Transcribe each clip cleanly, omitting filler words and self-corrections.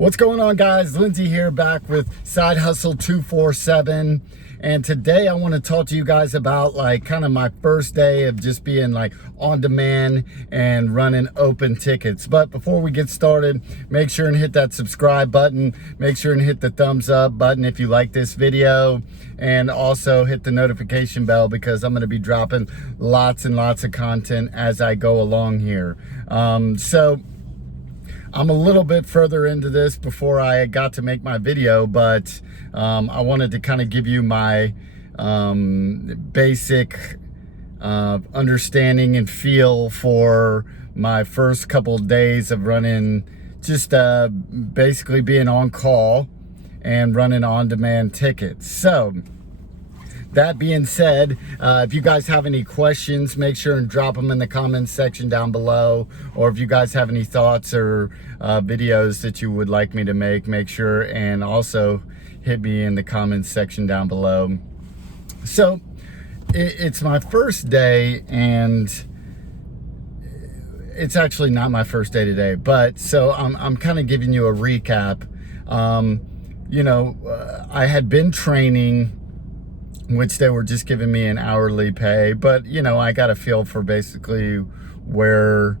What's going on, guys? Lindsay here, back with Side Hustle 247, and today I want to talk to you guys about like kind of my first day of just being like on demand and running open tickets. But before we get started, make sure and hit that subscribe button, make sure and hit the thumbs up button if you like this video, and also hit the notification bell because I'm going to be dropping lots and lots of content as I go along here. So I'm a little bit further into this before I got to make my video, but I wanted to kind of give you my basic understanding and feel for my first couple days of running, just basically being on call and running on-demand tickets. So that being said, if you guys have any questions, make sure and drop them in the comments section down below. Or if you guys have any thoughts or videos that you would like me to make sure and also hit me in the comments section down below. So it's my first day, and it's actually not my first day today, but so I'm kind of giving you a recap. I had been training, which they were just giving me an hourly pay, but I got a feel for basically where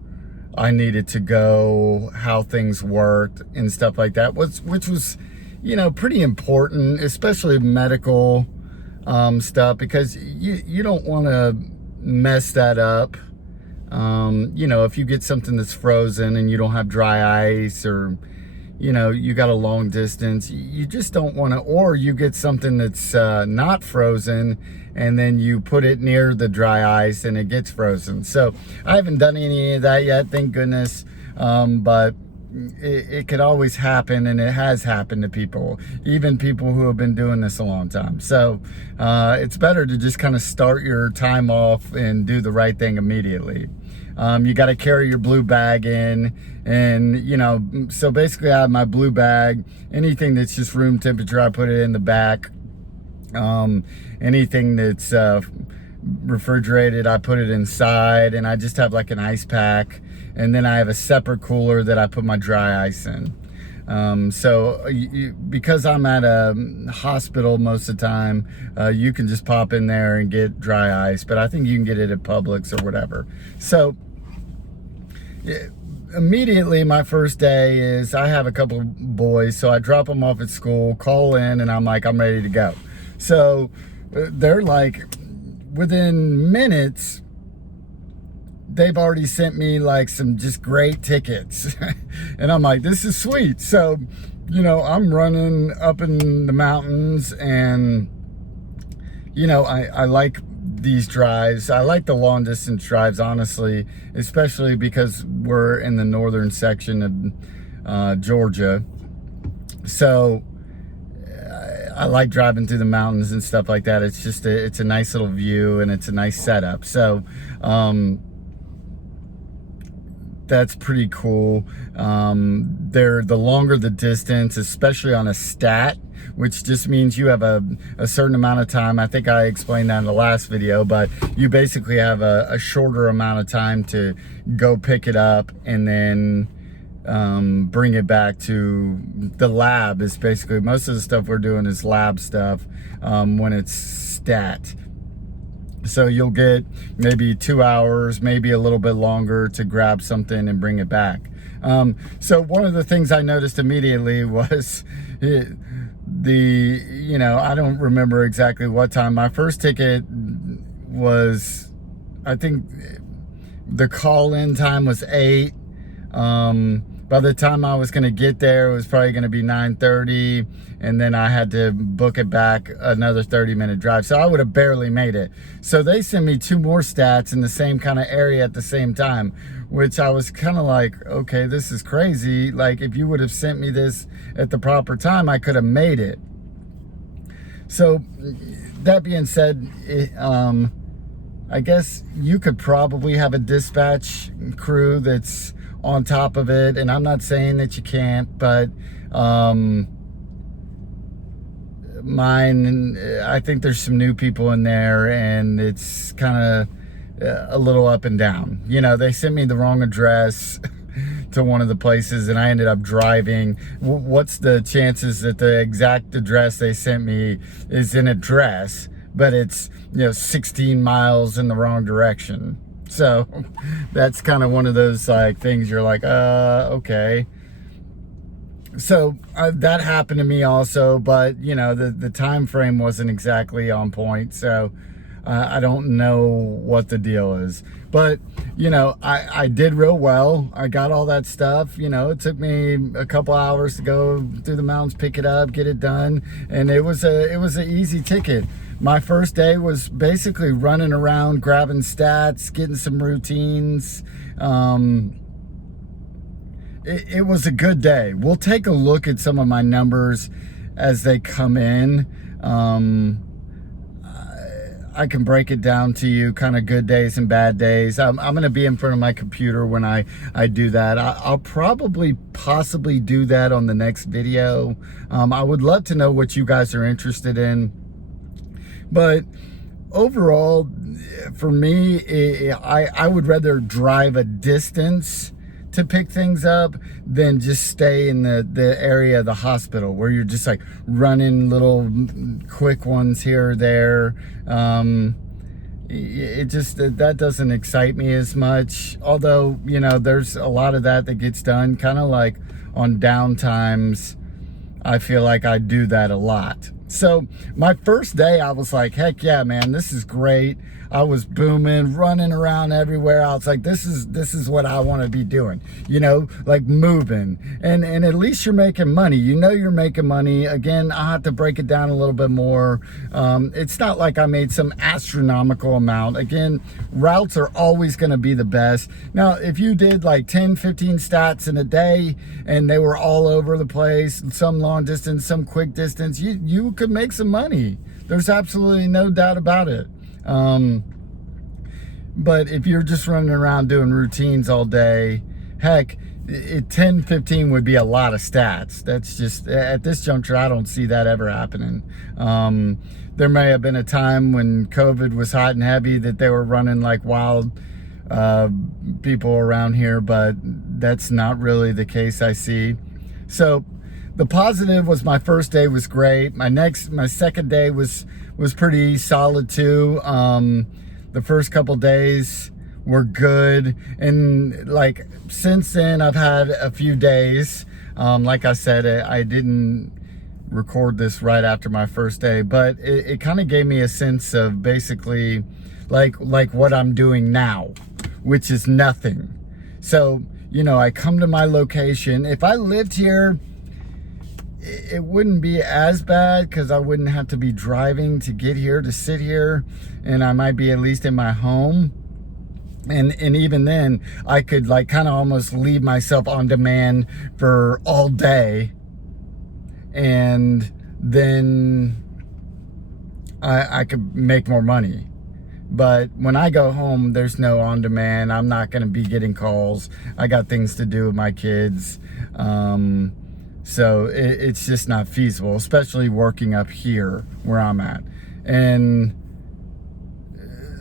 I needed to go, how things worked and stuff like that, which was pretty important, especially medical stuff, because you don't want to mess that up. If you get something that's frozen and you don't have dry ice, or you got a long distance, you just don't want to, or you get something that's not frozen and then you put it near the dry ice and it gets frozen. So I haven't done any of that yet, thank goodness. But it could always happen, and it has happened to people, even people who have been doing this a long time. So it's better to just kind of start your time off and do the right thing immediately. You got to carry your blue bag in, and so basically I have my blue bag. Anything that's just room temperature, I put it in the back. Anything that's refrigerated, I put it inside, and I just have like an ice pack, and then I have a separate cooler that I put my dry ice in. Because I'm at a hospital most of the time, you can just pop in there and get dry ice, but I think you can get it at Publix or whatever. So immediately my first day is I have a couple of boys, so I drop them off at school, call in, and I'm like, I'm ready to go. So they're like, within minutes, they've already sent me like some just great tickets. And I'm like, this is sweet. So, I'm running up in the mountains, and, I like these drives. I like the long distance drives, honestly, especially because we're in the northern section of Georgia. So I like driving through the mountains and stuff like that. It's just it's a nice little view, and it's a nice setup. So that's pretty cool. The longer the distance, especially on a stat, which just means you have a certain amount of time. I think I explained that in the last video, but you basically have a shorter amount of time to go pick it up and then bring it back to the lab. Is basically most of the stuff we're doing is lab stuff when it's stat. So you'll get maybe 2 hours, maybe a little bit longer to grab something and bring it back. So one of the things I noticed immediately was I don't remember exactly what time. My first ticket was, I think the call-in time was 8. By the time I was going to get there, it was probably going to be 9:30, and then I had to book it back another 30-minute drive. So I would have barely made it. So they sent me 2 more stats in the same kind of area at the same time, which I was kind of like, okay, this is crazy. Like, if you would have sent me this at the proper time, I could have made it. So that being said, I guess you could probably have a dispatch crew that's on top of it, and I'm not saying that you can't, but mine, I think there's some new people in there, and it's kind of a little up and down. They sent me the wrong address to one of the places, and I ended up driving. What's the chances that the exact address they sent me is an address, but it's, 16 miles in the wrong direction? So that's kind of one of those like things you're like, okay. So that happened to me also, but the time frame wasn't exactly on point. So I don't know what the deal is, but I did real well. I got all that stuff. It took me a couple hours to go through the mountains, pick it up, get it done, and it was an easy ticket. My first day was basically running around, grabbing stats, getting some routines. It was a good day. We'll take a look at some of my numbers as they come in. I can break it down to you, kind of good days and bad days. I'm going to be in front of my computer when I do that. I'll possibly do that on the next video. I would love to know what you guys are interested in. But overall, for me, I would rather drive a distance to pick things up than just stay in the area of the hospital where you're just like running little quick ones here or there. It just, that doesn't excite me as much. Although, there's a lot of that gets done kind of like on downtimes. I feel like I do that a lot. So my first day, I was like, heck yeah, man, this is great. I was booming, running around everywhere. I was like, this is what I want to be doing, like moving. And at least you're making money. You're making money. Again, I have to break it down a little bit more. It's not like I made some astronomical amount. Again, routes are always going to be the best. Now, if you did like 10, 15 stats in a day and they were all over the place, some long distance, some quick distance, you could make some money. There's absolutely no doubt about it. But if you're just running around doing routines all day, heck, 10, 15 would be a lot of stats. That's just, at this juncture, I don't see that ever happening. There may have been a time when COVID was hot and heavy that they were running like wild people around here, but that's not really the case I see. So the positive was my first day was great. My second day was pretty solid too. The first couple days were good, and like since then I've had a few days. Like I said, I didn't record this right after my first day, but it kind of gave me a sense of basically like what I'm doing now, which is nothing. So I come to my location. If I lived here, it wouldn't be as bad because I wouldn't have to be driving to get here, to sit here, and I might be at least in my home. And even then, I could like kind of almost leave myself on demand for all day, and then I could make more money. But when I go home, there's no on demand. I'm not going to be getting calls. I got things to do with my kids. So it's just not feasible, especially working up here where I'm at. And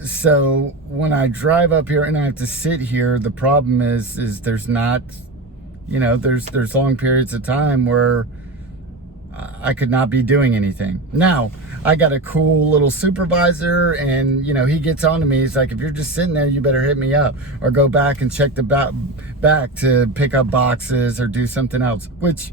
so when I drive up here and I have to sit here, the problem is there's not, there's long periods of time where I could not be doing anything. Now, I got a cool little supervisor, and he gets on to me. He's like, if you're just sitting there, you better hit me up or go back and check the back to pick up boxes or do something else, which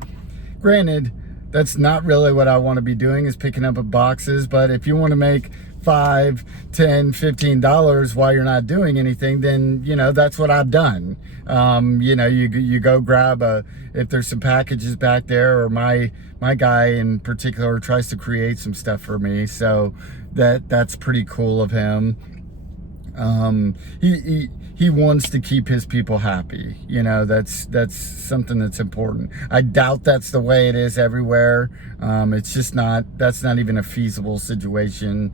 granted, that's not really what I want to be doing, is picking up boxes. But if you want to make $5, $10, $15 while you're not doing anything, then that's what I've done. You go grab if there's some packages back there, or my guy in particular tries to create some stuff for me, so that's pretty cool of him. He wants to keep his people happy. That's something that's important. I doubt that's the way it is everywhere. It's just that's not even a feasible situation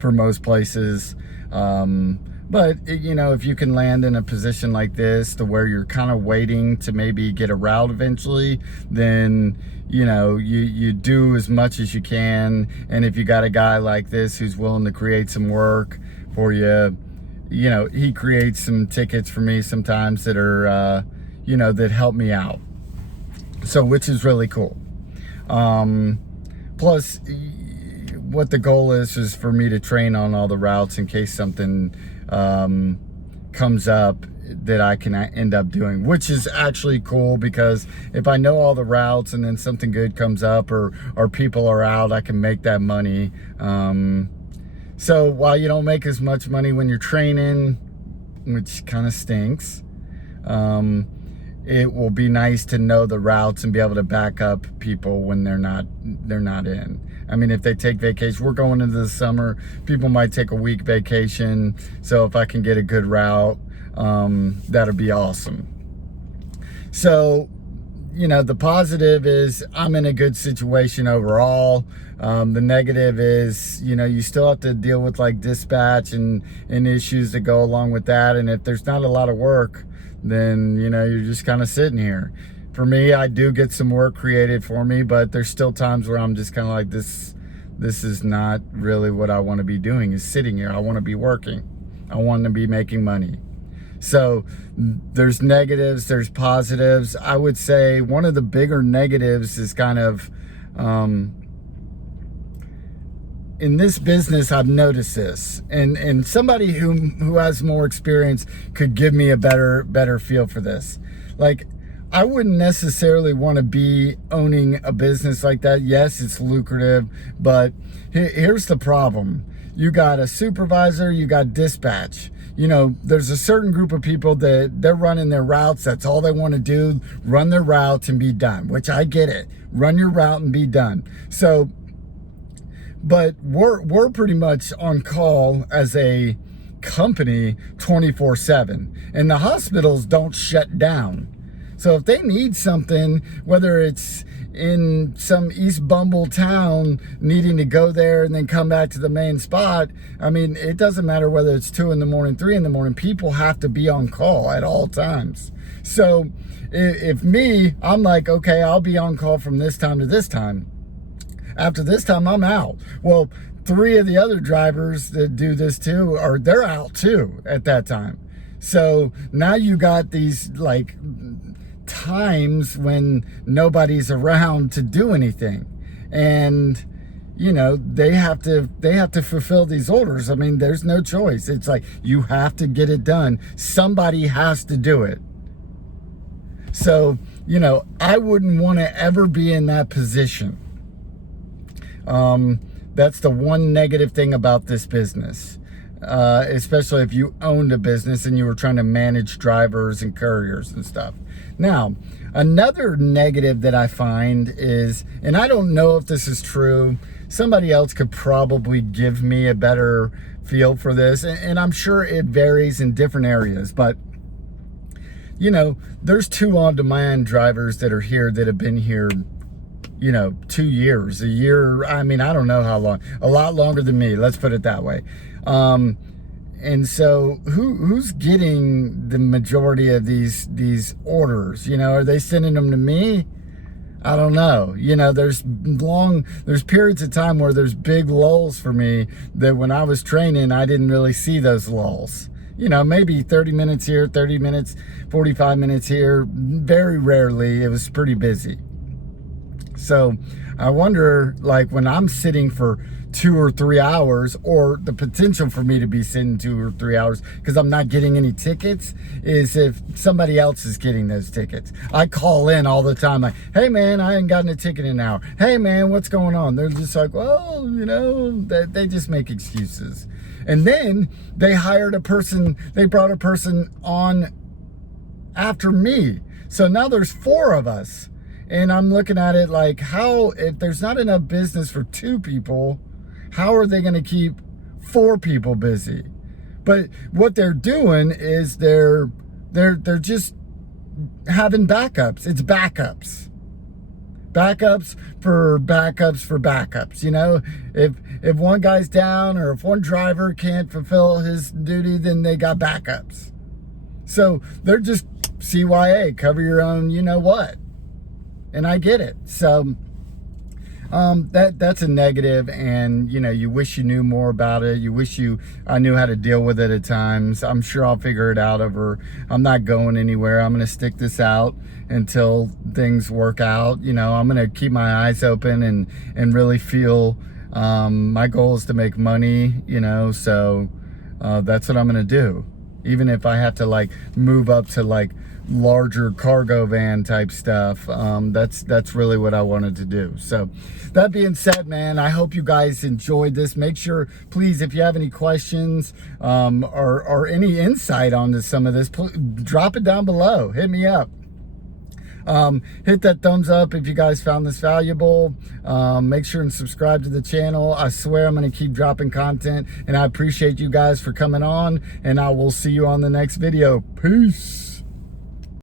for most places. But if you can land in a position like this to where you're kind of waiting to maybe get a route eventually, then you do as much as you can. And if you got a guy like this who's willing to create some work for you, he creates some tickets for me sometimes that are, that help me out. So, which is really cool. Plus, what the goal is for me to train on all the routes in case something comes up that I can end up doing, which is actually cool, because if I know all the routes and then something good comes up or people are out, I can make that money. So while you don't make as much money when you're training, which kind of stinks, it will be nice to know the routes and be able to back up people when they're not in. I mean, if they take vacation, we're going into the summer, people might take a week vacation. So if I can get a good route, that'll be awesome. So, the positive is I'm in a good situation overall. The negative is, you still have to deal with like dispatch and issues that go along with that. And if there's not a lot of work, then, you're just kind of sitting here. For me, I do get some work created for me, but there's still times where I'm just kind of like, this is not really what I want to be doing, is sitting here. I want to be working. I want to be making money. So there's negatives, there's positives. I would say one of the bigger negatives is kind of, in this business, I've noticed this, and somebody who has more experience could give me a better feel for this. Like, I wouldn't necessarily want to be owning a business like that. Yes, it's lucrative, but here's the problem. You got a supervisor, you got dispatch. There's a certain group of people that they're running their routes. That's all they want to do, run their routes and be done, which I get it. Run your route and be done. So, but we're pretty much on call as a company 24/7, and the hospitals don't shut down. So if they need something, whether it's in some East Bumble town needing to go there and then come back to the main spot, I mean, it doesn't matter whether it's 2 a.m, 3 a.m, people have to be on call at all times. So if I'm like, okay, I'll be on call from this time to this time. After this time, I'm out. Well, 3 of the other drivers that do this too, they're out too at that time. So now you got these like times when nobody's around to do anything, and they have to fulfill these orders. I mean, there's no choice. It's like you have to get it done. Somebody has to do it. So I wouldn't want to ever be in that position. That's the one negative thing about this business, especially if you owned a business and you were trying to manage drivers and couriers and stuff. Now, another negative that I find is, and I don't know if this is true, somebody else could probably give me a better feel for this, and I'm sure it varies in different areas, but there's 2 on-demand drivers that are here that have been here 2 years, a year. I mean, I don't know how long, a lot longer than me. Let's put it that way. And so who's getting the majority of these orders? Are they sending them to me? I don't know. There's periods of time where there's big lulls for me that when I was training, I didn't really see those lulls. Maybe 30 minutes here, 30 minutes, 45 minutes here. Very rarely. It was pretty busy. So I wonder, like, when I'm sitting for 2 or 3 hours, or the potential for me to be sitting 2 or 3 hours because I'm not getting any tickets, is if somebody else is getting those tickets. I call in all the time like, hey man, I ain't gotten a ticket in an hour. Hey man, what's going on? They're just like, well, they just make excuses. And then they brought a person on after me. So now there's 4 of us. And I'm looking at it like, if there's not enough business for 2 people, how are they going to keep 4 people busy? But what they're doing is they're just having backups. It's backups. Backups for backups for backups. If one guy's down, or if one driver can't fulfill his duty, then they got backups. So they're just CYA, cover your own, what. And I get it. So that's a negative, and you know, you wish you knew more about it. You wish I knew how to deal with it at times. I'm sure I'll figure it out I'm not going anywhere. I'm going to stick this out until things work out. You know, I'm going to keep my eyes open and really feel, my goal is to make money, you know, so that's what I'm going to do. Even if I have to like move up to like larger cargo van type stuff, that's really what I wanted to do. So that being said, man, I hope you guys enjoyed this. Make sure, please, if you have any questions or any insight onto some of this, drop it down below. Hit me up. Hit that thumbs up if you guys found this valuable. Make sure and subscribe to the channel. I swear I'm going to keep dropping content, and I appreciate you guys for coming on, and I will see you on the next video. Peace.